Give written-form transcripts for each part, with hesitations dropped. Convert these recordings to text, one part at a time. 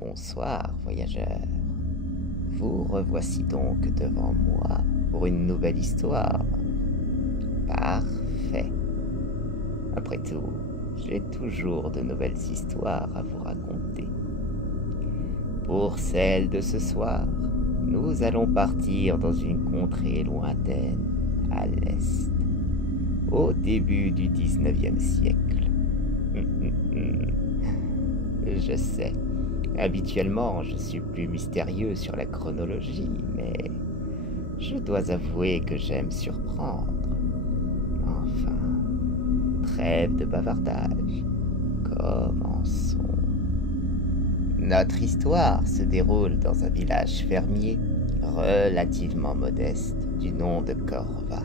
Bonsoir, voyageurs. Vous revoici donc devant moi pour une nouvelle histoire. Parfait. Après tout, j'ai toujours de nouvelles histoires à vous raconter. Pour celle de ce soir, nous allons partir dans une contrée lointaine, à l'Est, au début du 19e siècle. Je sais, habituellement je suis plus mystérieux sur la chronologie, mais je dois avouer que j'aime surprendre. Enfin, trêve de bavardage, commençons. Notre histoire se déroule dans un village fermier relativement modeste du nom de Corva.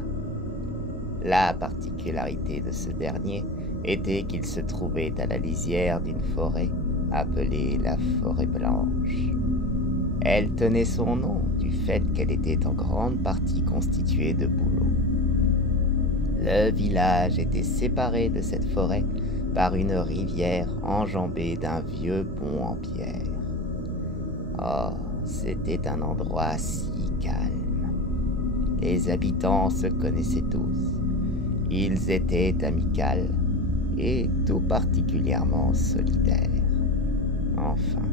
La particularité de ce dernier était qu'il se trouvait à la lisière d'une forêt appelée la Forêt Blanche. Elle tenait son nom du fait qu'elle était en grande partie constituée de bouleaux. Le village était séparé de cette forêt par une rivière enjambée d'un vieux pont en pierre. Oh, c'était un endroit si calme. Les habitants se connaissaient tous. Ils étaient amicaux et tout particulièrement solidaires. Enfin,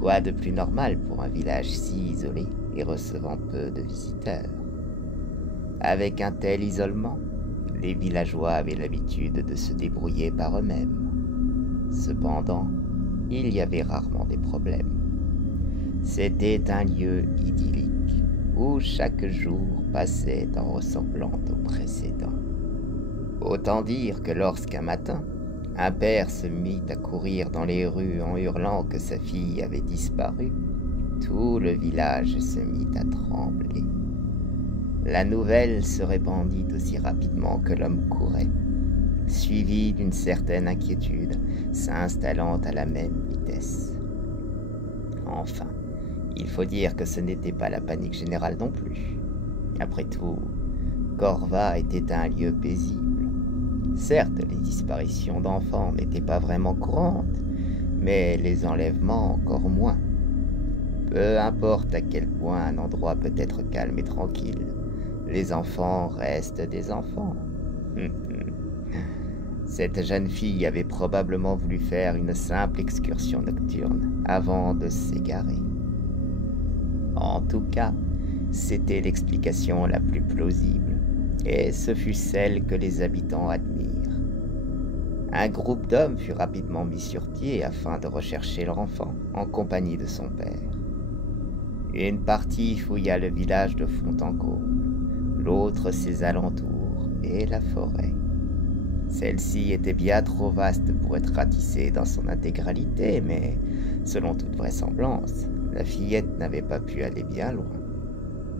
quoi de plus normal pour un village si isolé et recevant peu de visiteurs? Avec un tel isolement, les villageois avaient l'habitude de se débrouiller par eux-mêmes. Cependant, il y avait rarement des problèmes. C'était un lieu idyllique où chaque jour passait en ressemblant au précédent. Autant dire que lorsqu'un matin, un père se mit à courir dans les rues en hurlant que sa fille avait disparu, tout le village se mit à trembler. La nouvelle se répandit aussi rapidement que l'homme courait, suivi d'une certaine inquiétude s'installant à la même vitesse. Enfin, il faut dire que ce n'était pas la panique générale non plus. Après tout, Corva était un lieu paisible. Certes, les disparitions d'enfants n'étaient pas vraiment courantes, mais les enlèvements encore moins. Peu importe à quel point un endroit peut être calme et tranquille, les enfants restent des enfants. Cette jeune fille avait probablement voulu faire une simple excursion nocturne avant de s'égarer. En tout cas, c'était l'explication la plus plausible, et ce fut celle que les habitants admirent. Un groupe d'hommes fut rapidement mis sur pied afin de rechercher leur enfant, en compagnie de son père. Une partie fouilla le village de fond en comble, l'autre ses alentours et la forêt. Celle-ci était bien trop vaste pour être ratissée dans son intégralité, mais, selon toute vraisemblance, la fillette n'avait pas pu aller bien loin.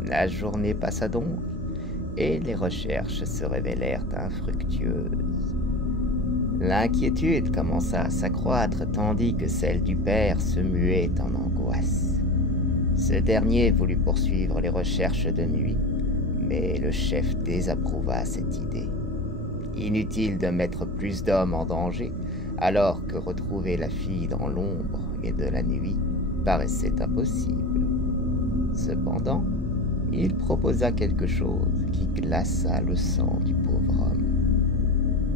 La journée passa donc, et les recherches se révélèrent infructueuses. L'inquiétude commença à s'accroître tandis que celle du père se muait en angoisse. Ce dernier voulut poursuivre les recherches de nuit, mais le chef désapprouva cette idée. Inutile de mettre plus d'hommes en danger, alors que retrouver la fille dans l'ombre et de la nuit paraissait impossible. Cependant, il proposa quelque chose qui glaça le sang du pauvre homme.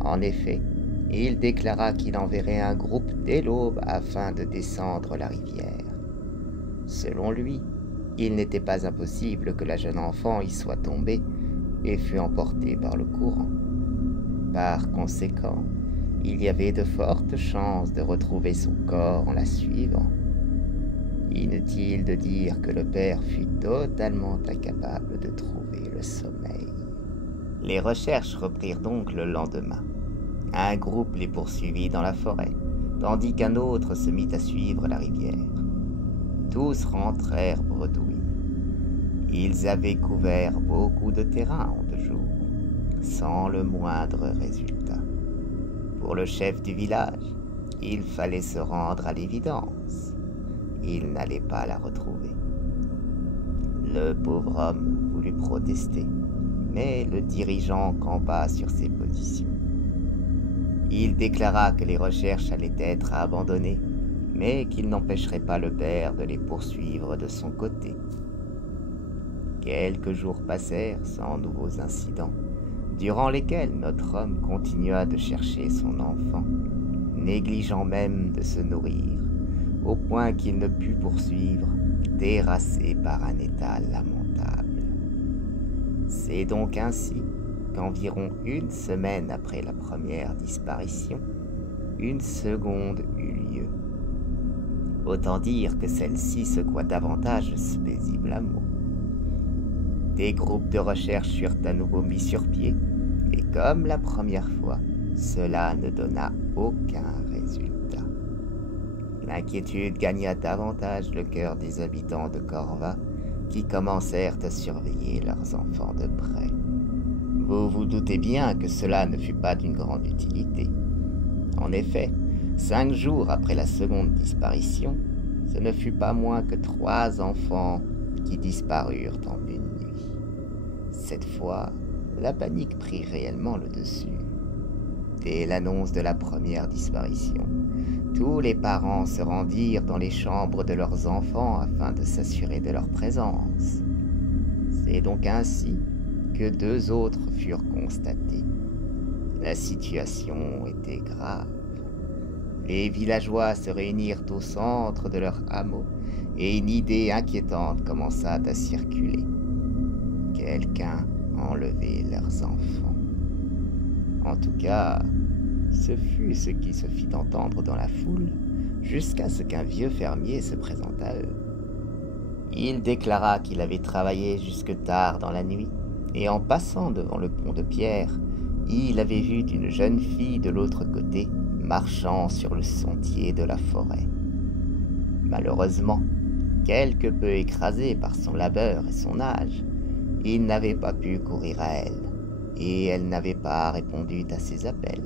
En effet, il déclara qu'il enverrait un groupe dès l'aube afin de descendre la rivière. Selon lui, il n'était pas impossible que la jeune enfant y soit tombée et fût emportée par le courant. Par conséquent, il y avait de fortes chances de retrouver son corps en la suivant. Inutile de dire que le père fut totalement incapable de trouver le sommeil. Les recherches reprirent donc le lendemain. Un groupe les poursuivit dans la forêt, tandis qu'un autre se mit à suivre la rivière. Tous rentrèrent bredouilles. Ils avaient couvert beaucoup de terrain en 2 jours, sans le moindre résultat. Pour le chef du village, il fallait se rendre à l'évidence. Il n'allait pas la retrouver. Le pauvre homme voulut protester, mais le dirigeant campa sur ses positions. Il déclara que les recherches allaient être abandonnées, mais qu'il n'empêcherait pas le père de les poursuivre de son côté. Quelques jours passèrent sans nouveaux incidents, durant lesquels notre homme continua de chercher son enfant, négligeant même de se nourrir, au point qu'il ne put poursuivre, terrassé par un état lamentable. C'est donc ainsi qu'environ une semaine après la première disparition, une seconde eut lieu. Autant dire que celle-ci secoua davantage ce paisible amour. Des groupes de recherche furent à nouveau mis sur pied, et comme la première fois, cela ne donna aucun résultat. L'inquiétude gagna davantage le cœur des habitants de Corva, qui commencèrent à surveiller leurs enfants de près. Vous vous doutez bien que cela ne fut pas d'une grande utilité. En effet, 5 jours après la seconde disparition, ce ne fut pas moins que 3 enfants qui disparurent en une nuit. Cette fois, la panique prit réellement le dessus. Dès l'annonce de la première disparition, tous les parents se rendirent dans les chambres de leurs enfants afin de s'assurer de leur présence. C'est donc ainsi que 2 autres furent constatés. La situation était grave. Les villageois se réunirent au centre de leur hameau et une idée inquiétante commença à circuler. Quelqu'un enlevait leurs enfants. En tout cas, ce fut ce qui se fit entendre dans la foule, jusqu'à ce qu'un vieux fermier se présente à eux. Il déclara qu'il avait travaillé jusque tard dans la nuit, et en passant devant le pont de pierre, il avait vu une jeune fille de l'autre côté, marchant sur le sentier de la forêt. Malheureusement, quelque peu écrasé par son labeur et son âge, il n'avait pas pu courir à elle, et elle n'avait pas répondu à ses appels.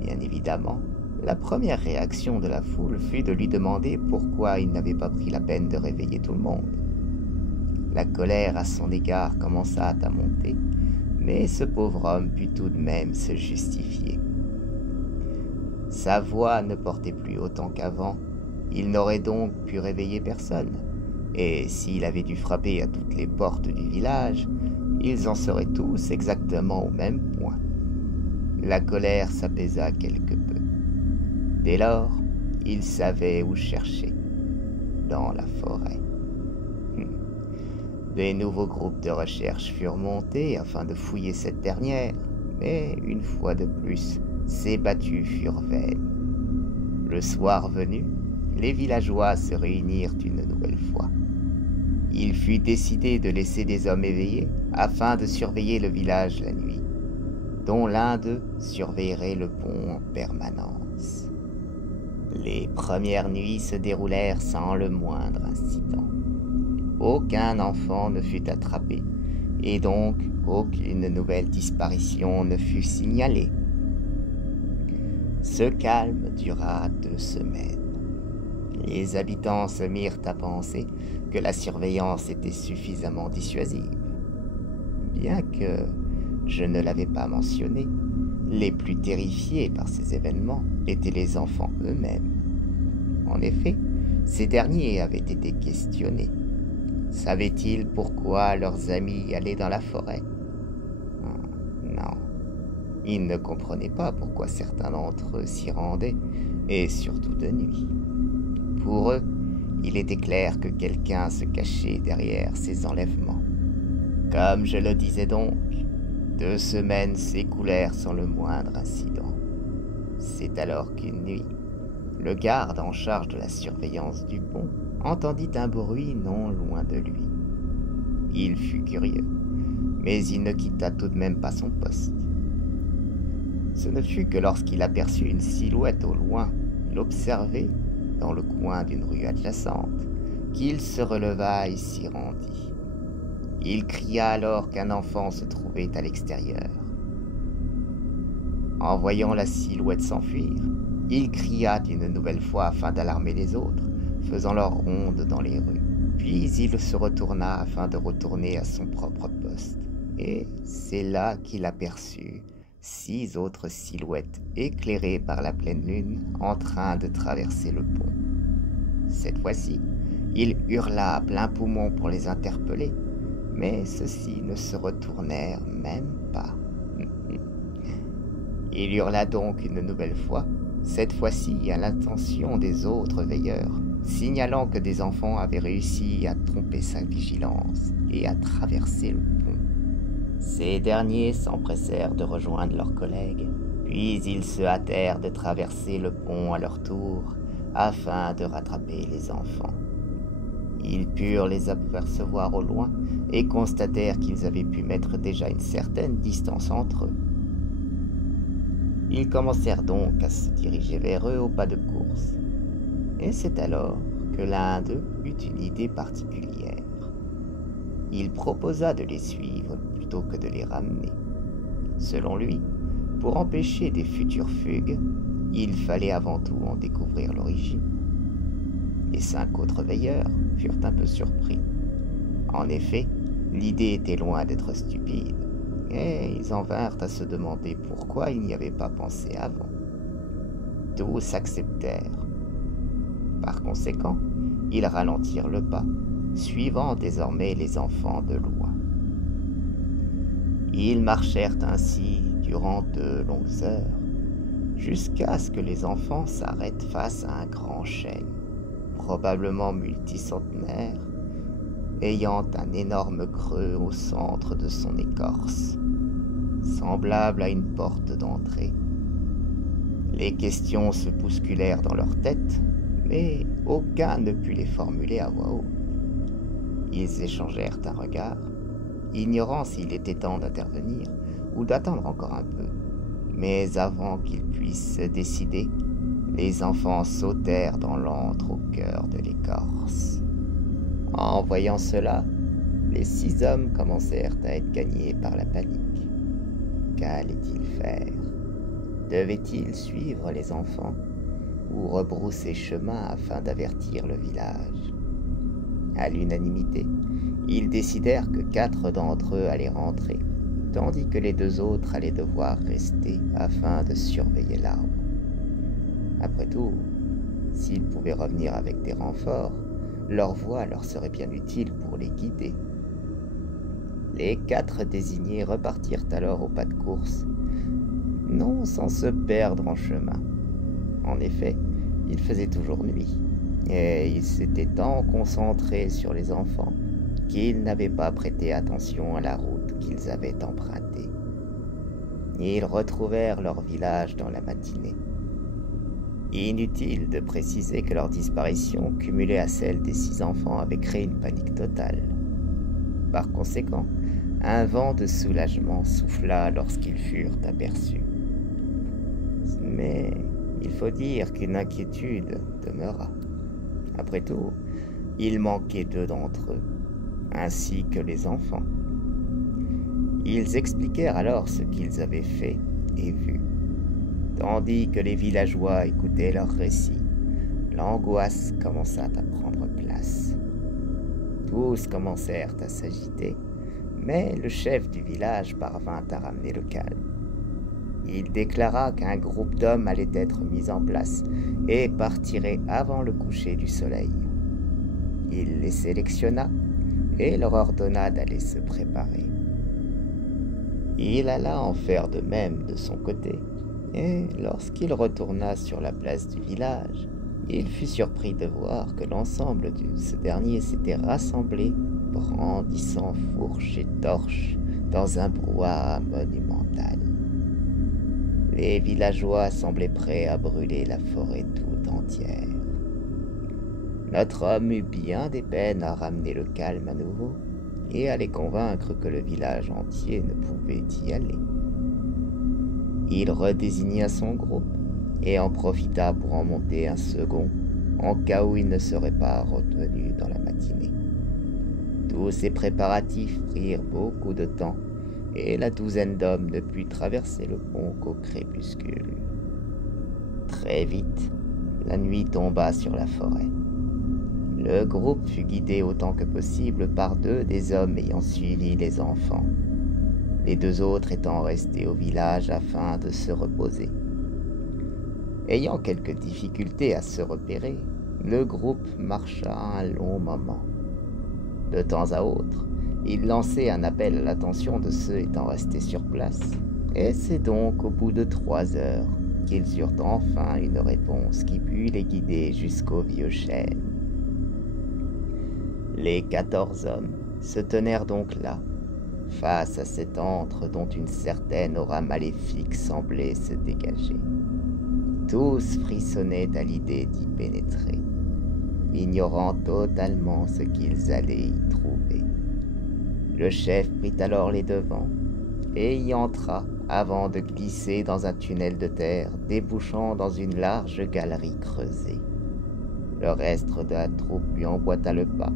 Bien évidemment, la première réaction de la foule fut de lui demander pourquoi il n'avait pas pris la peine de réveiller tout le monde. La colère à son égard commença à monter, mais ce pauvre homme put tout de même se justifier. Sa voix ne portait plus autant qu'avant, il n'aurait donc pu réveiller personne, et s'il avait dû frapper à toutes les portes du village, ils en seraient tous exactement au même point. La colère s'apaisa quelque peu. Dès lors, il savait où chercher, dans la forêt. Des nouveaux groupes de recherche furent montés afin de fouiller cette dernière, mais une fois de plus, ces battues furent vaines. Le soir venu, les villageois se réunirent une nouvelle fois. Il fut décidé de laisser des hommes éveillés afin de surveiller le village la nuit, dont l'un d'eux surveillerait le pont en permanence. Les premières nuits se déroulèrent sans le moindre incident. Aucun enfant ne fut attrapé, et donc aucune nouvelle disparition ne fut signalée. Ce calme dura 2 semaines. Les habitants se mirent à penser que la surveillance était suffisamment dissuasive. Bien que je ne l'avais pas mentionné, les plus terrifiés par ces événements étaient les enfants eux-mêmes. En effet, ces derniers avaient été questionnés. Savaient-ils pourquoi leurs amis allaient dans la forêt? Non, ils ne comprenaient pas pourquoi certains d'entre eux s'y rendaient, et surtout de nuit. Pour eux, il était clair que quelqu'un se cachait derrière ces enlèvements. Comme je le disais donc, 2 semaines s'écoulèrent sans le moindre incident. C'est alors qu'une nuit, le garde en charge de la surveillance du pont entendit un bruit non loin de lui. Il fut curieux, mais il ne quitta tout de même pas son poste. Ce ne fut que lorsqu'il aperçut une silhouette au loin l'observer dans le coin d'une rue adjacente qu'il se releva et s'y rendit. Il cria alors qu'un enfant se trouvait à l'extérieur. En voyant la silhouette s'enfuir, il cria une nouvelle fois afin d'alarmer les autres, faisant leur ronde dans les rues. Puis il se retourna afin de retourner à son propre poste. Et c'est là qu'il aperçut 6 autres silhouettes éclairées par la pleine lune en train de traverser le pont. Cette fois-ci, il hurla à plein poumon pour les interpeller, mais ceux-ci ne se retournèrent même pas. Il hurla donc une nouvelle fois, cette fois-ci à l'attention des autres veilleurs, signalant que des enfants avaient réussi à tromper sa vigilance et à traverser le pont. Ces derniers s'empressèrent de rejoindre leurs collègues, puis ils se hâtèrent de traverser le pont à leur tour afin de rattraper les enfants. Ils purent les apercevoir au loin et constatèrent qu'ils avaient pu mettre déjà une certaine distance entre eux. Ils commencèrent donc à se diriger vers eux au pas de course. Et c'est alors que l'un d'eux eut une idée particulière. Il proposa de les suivre plutôt que de les ramener. Selon lui, pour empêcher des futures fugues, il fallait avant tout en découvrir l'origine. Les 5 autres veilleurs furent un peu surpris. En effet, l'idée était loin d'être stupide, et ils en vinrent à se demander pourquoi ils n'y avaient pas pensé avant. Tous acceptèrent. Par conséquent, ils ralentirent le pas, suivant désormais les enfants de loin. Ils marchèrent ainsi durant 2 longues heures, jusqu'à ce que les enfants s'arrêtent face à un grand chêne, probablement multicentenaire, ayant un énorme creux au centre de son écorce, semblable à une porte d'entrée. Les questions se bousculèrent dans leur tête, mais aucun ne put les formuler à voix haute. Ils échangèrent un regard, ignorant s'il était temps d'intervenir ou d'attendre encore un peu. Mais avant qu'ils puissent se décider, les enfants sautèrent dans l'antre au cœur de l'écorce. En voyant cela, les 6 hommes commencèrent à être gagnés par la panique. Qu'allaient-ils faire? Devaient-ils suivre les enfants ou rebrousser chemin afin d'avertir le village? À l'unanimité, ils décidèrent que 4 d'entre eux allaient rentrer, tandis que les 2 autres allaient devoir rester afin de surveiller l'arbre. Après tout, s'ils pouvaient revenir avec des renforts, leur voix leur serait bien utile pour les guider. Les 4 désignés repartirent alors au pas de course, non sans se perdre en chemin. En effet, il faisait toujours nuit, et ils s'étaient tant concentrés sur les enfants qu'ils n'avaient pas prêté attention à la route qu'ils avaient empruntée. Ils retrouvèrent leur village dans la matinée. Inutile de préciser que leur disparition, cumulée à celle des 6 enfants, avait créé une panique totale. Par conséquent, un vent de soulagement souffla lorsqu'ils furent aperçus. Mais il faut dire qu'une inquiétude demeura. Après tout, il manquait 2 d'entre eux, ainsi que les enfants. Ils expliquèrent alors ce qu'ils avaient fait et vu. Tandis que les villageois écoutaient leurs récits, l'angoisse commença à prendre place. Tous commencèrent à s'agiter, mais le chef du village parvint à ramener le calme. Il déclara qu'un groupe d'hommes allait être mis en place et partirait avant le coucher du soleil. Il les sélectionna et leur ordonna d'aller se préparer. Il alla en faire de même de son côté, et lorsqu'il retourna sur la place du village, il fut surpris de voir que l'ensemble de ce dernier s'était rassemblé, brandissant fourches et torches, dans un brouhaha monumental. Les villageois semblaient prêts à brûler la forêt tout entière. Notre homme eut bien des peines à ramener le calme à nouveau et à les convaincre que le village entier ne pouvait y aller. Il redésigna son groupe et en profita pour en monter un second, en cas où il ne serait pas retenu dans la matinée. Tous ces préparatifs prirent beaucoup de temps, et la 12aine d'hommes ne put traverser le pont qu'au crépuscule. Très vite, la nuit tomba sur la forêt. Le groupe fut guidé autant que possible par 2 des hommes ayant suivi les enfants. les 2 autres étant restés au village afin de se reposer. Ayant quelques difficultés à se repérer, le groupe marcha un long moment. De temps à autre, il lançait un appel à l'attention de ceux étant restés sur place, et c'est donc au bout de 3 heures qu'ils eurent enfin une réponse qui put les guider jusqu'au vieux chêne. Les 14 hommes se tenèrent donc là, face à cet antre dont une certaine aura maléfique semblait se dégager. Tous frissonnaient à l'idée d'y pénétrer, ignorant totalement ce qu'ils allaient y trouver. Le chef prit alors les devants et y entra avant de glisser dans un tunnel de terre débouchant dans une large galerie creusée. Le reste de la troupe lui emboîta le pas,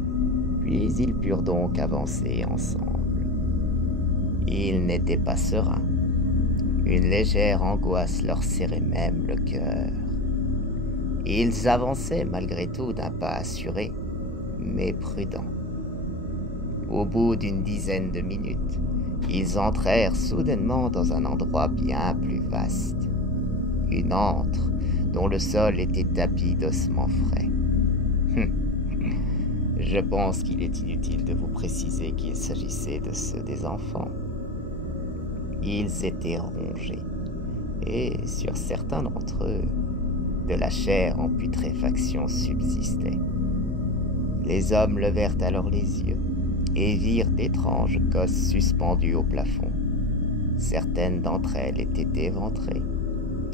puis ils purent donc avancer ensemble. Ils n'étaient pas sereins. Une légère angoisse leur serrait même le cœur. Ils avançaient malgré tout d'un pas assuré, mais prudent. Au bout d'une dizaine de minutes, ils entrèrent soudainement dans un endroit bien plus vaste. Une antre dont le sol était tapi d'ossements frais. Je pense qu'il est inutile de vous préciser qu'il s'agissait de ceux des enfants. Ils étaient rongés, et sur certains d'entre eux, de la chair en putréfaction subsistait. Les hommes levèrent alors les yeux et virent d'étranges cosses suspendues au plafond. Certaines d'entre elles étaient éventrées,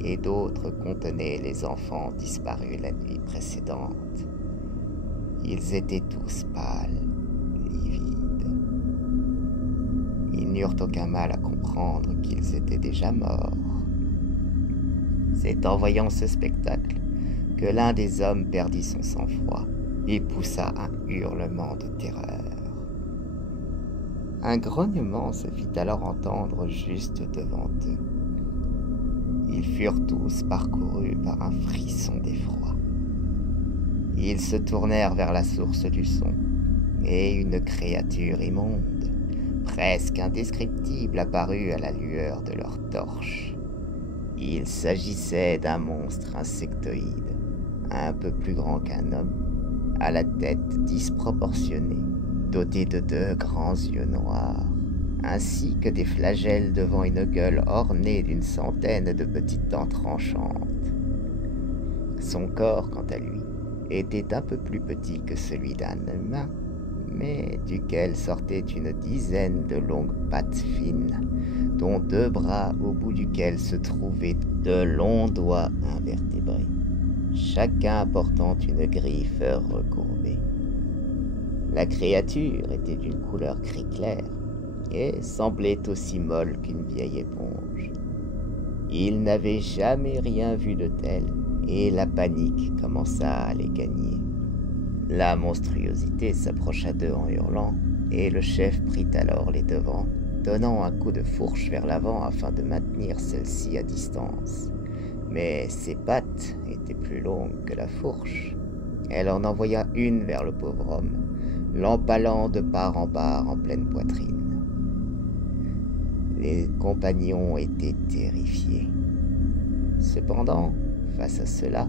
et d'autres contenaient les enfants disparus la nuit précédente. Ils étaient tous pâles, livides. Ils n'eurent aucun mal à comprendre qu'ils étaient déjà morts. C'est en voyant ce spectacle que l'un des hommes perdit son sang-froid et poussa un hurlement de terreur. Un grognement se fit alors entendre juste devant eux. Ils furent tous parcourus par un frisson d'effroi. Ils se tournèrent vers la source du son, et une créature immonde, presque indescriptible, apparut à la lueur de leurs torches. Il s'agissait d'un monstre insectoïde, un peu plus grand qu'un homme, à la tête disproportionnée, doté de 2 grands yeux noirs, ainsi que des flagelles devant une gueule ornée d'une centaine de petites dents tranchantes. Son corps, quant à lui, était un peu plus petit que celui d'un humain, mais duquel sortait une dizaine de longues pattes fines, dont 2 bras au bout duquel se trouvaient de longs doigts invertébrés, chacun portant une griffe recourbée. La créature était d'une couleur gris clair et semblait aussi molle qu'une vieille éponge. Ils n'avaient jamais rien vu de tel, et la panique commença à les gagner. La monstruosité s'approcha d'eux en hurlant, et le chef prit alors les devants, donnant un coup de fourche vers l'avant afin de maintenir celle-ci à distance. Mais ses pattes étaient plus longues que la fourche. Elle en envoya une vers le pauvre homme, l'empalant de part en pleine poitrine. Les compagnons étaient terrifiés. Cependant, face à cela,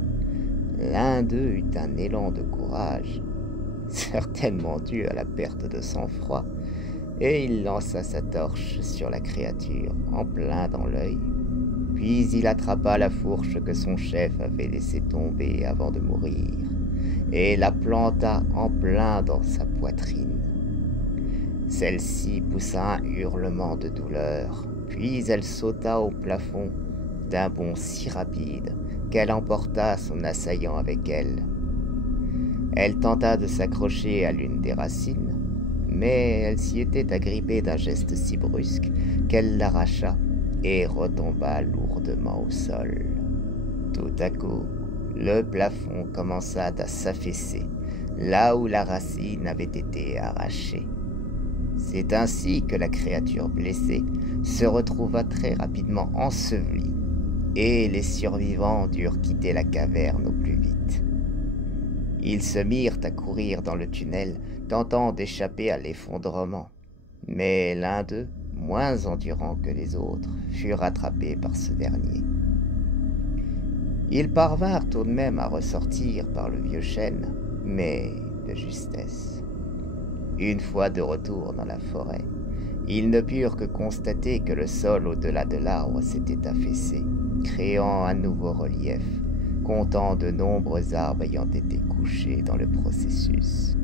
l'un d'eux eut un élan de courage, certainement dû à la perte de sang-froid, et il lança sa torche sur la créature, en plein dans l'œil. Puis il attrapa la fourche que son chef avait laissée tomber avant de mourir, et la planta en plein dans sa poitrine. Celle-ci poussa un hurlement de douleur, puis elle sauta au plafond d'un bond si rapide qu'elle emporta son assaillant avec elle. Elle tenta de s'accrocher à l'une des racines, mais elle s'y était agrippée d'un geste si brusque qu'elle l'arracha et retomba lourdement au sol. Tout à coup, le plafond commença à s'affaisser, là où la racine avait été arrachée. C'est ainsi que la créature blessée se retrouva très rapidement ensevelie, et les survivants durent quitter la caverne au plus vite. Ils se mirent à courir dans le tunnel, tentant d'échapper à l'effondrement, mais l'un d'eux, moins endurant que les autres, fut rattrapé par ce dernier. Ils parvinrent tout de même à ressortir par le vieux chêne, mais de justesse. Une fois de retour dans la forêt, ils ne purent que constater que le sol au-delà de l'arbre s'était affaissé, créant un nouveau relief, comptant de nombreux arbres ayant été couchés dans le processus.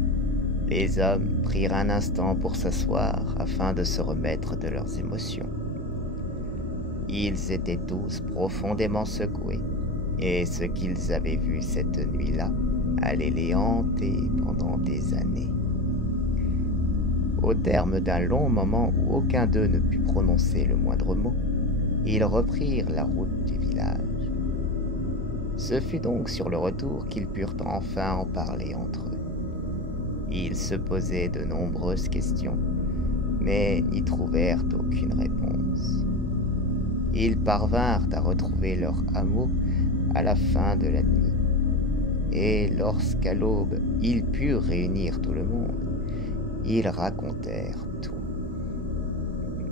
Les hommes prirent un instant pour s'asseoir afin de se remettre de leurs émotions. Ils étaient tous profondément secoués, et ce qu'ils avaient vu cette nuit-là allait les hanter pendant des années. Au terme d'un long moment où aucun d'eux ne put prononcer le moindre mot, ils reprirent la route du village. Ce fut donc sur le retour qu'ils purent enfin en parler entre eux. Ils se posaient de nombreuses questions, mais n'y trouvèrent aucune réponse. Ils parvinrent à retrouver leur hameau à la fin de la nuit, et lorsqu'à l'aube ils purent réunir tout le monde, ils racontèrent tout.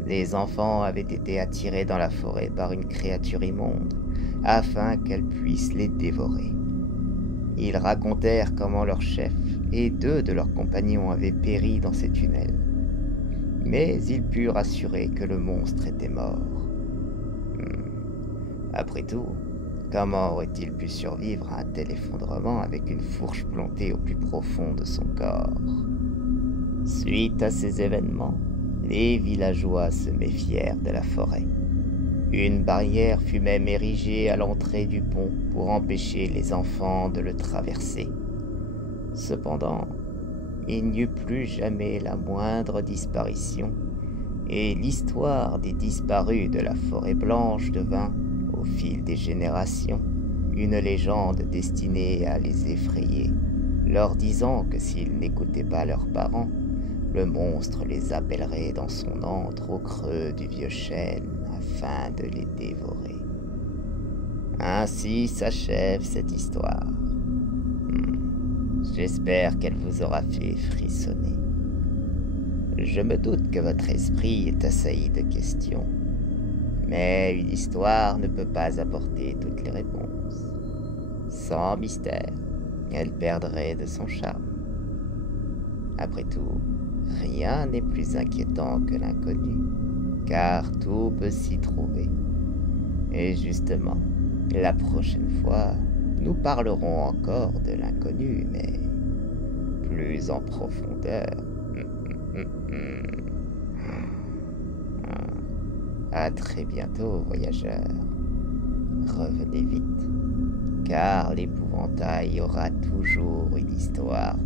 Les enfants avaient été attirés dans la forêt par une créature immonde, afin qu'elle puisse les dévorer. Ils racontèrent comment leur chef et 2 de leurs compagnons avaient péri dans ces tunnels. Mais ils purent assurer que le monstre était mort. Après tout, comment aurait-il pu survivre à un tel effondrement avec une fourche plantée au plus profond de son corps? Suite à ces événements, les villageois se méfièrent de la forêt. Une barrière fut même érigée à l'entrée du pont pour empêcher les enfants de le traverser. Cependant, il n'y eut plus jamais la moindre disparition, et l'histoire des disparus de la forêt blanche devint, au fil des générations, une légende destinée à les effrayer, leur disant que s'ils n'écoutaient pas leurs parents, le monstre les appellerait dans son antre au creux du vieux chêne afin de les dévorer. Ainsi s'achève cette histoire. J'espère qu'elle vous aura fait frissonner. Je me doute que votre esprit est assailli de questions, mais une histoire ne peut pas apporter toutes les réponses. Sans mystère, elle perdrait de son charme. Après tout, rien n'est plus inquiétant que l'inconnu, car tout peut s'y trouver. Et justement, la prochaine fois, nous parlerons encore de l'inconnu, mais plus en profondeur. À très bientôt, voyageurs. Revenez vite, car l'épouvantail aura toujours une histoire